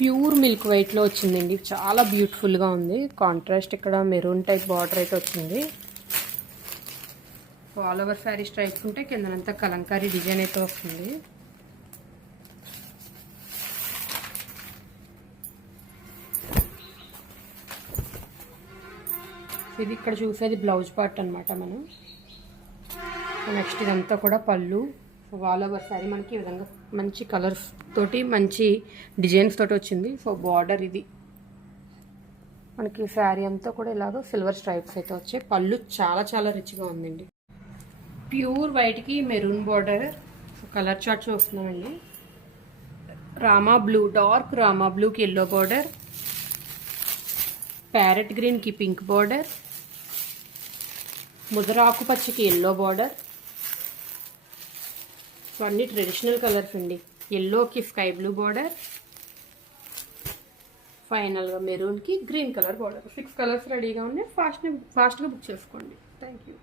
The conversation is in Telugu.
ప్యూర్ మిల్క్ వైట్లో వచ్చిందండి. చాలా బ్యూటిఫుల్గా ఉంది. కాంట్రాస్ట్ ఇక్కడ మెరూన్ టైప్ బార్డర్ అయితే వచ్చింది. ఆల్ ఓవర్ శారీ స్ట్రైప్స్ ఉంటే కిందనంతా కలంకారీ డిజైన్ అయితే వస్తుంది. ఇది ఇక్కడ చూసేది బ్లౌజ్ పార్ట్ అనమాట. మనం నెక్స్ట్ ఇదంతా కూడా పళ్ళు. ఆల్ ఓవర్ శారీ మనకి ఈ విధంగా మంచి కలర్స్ తోటి మంచి డిజైన్స్ తోటి వచ్చింది. సో బార్డర్ ఇది మనకి శారీ అంతా కూడా ఇలాగ సిల్వర్ స్ట్రైప్స్ అయితే వచ్చాయి. పళ్ళు చాలా చాలా రిచ్గా ఉందండి. ప్యూర్ వైట్కి మెరూన్ బార్డర్. కలర్ చార్ట్ చూస్తున్నామండి. రామా బ్లూ, డార్క్ రామా బ్లూకి ఎల్లో బార్డర్, ప్యారెట్ గ్రీన్కి పింక్ బార్డర్, ముదరాకు పచ్చకి ఎల్లో బార్డర్. అన్నీ ట్రెడిషనల్ కలర్స్ అండి. ఎల్లోకి స్కై బ్లూ బార్డర్, ఫైనల్గా మెరూన్కి గ్రీన్ కలర్ బార్డర్. 6 కలర్స్ రెడీగా ఉన్నాయి. ఫాస్ట్గా బుక్ చేసుకోండి. Thank you.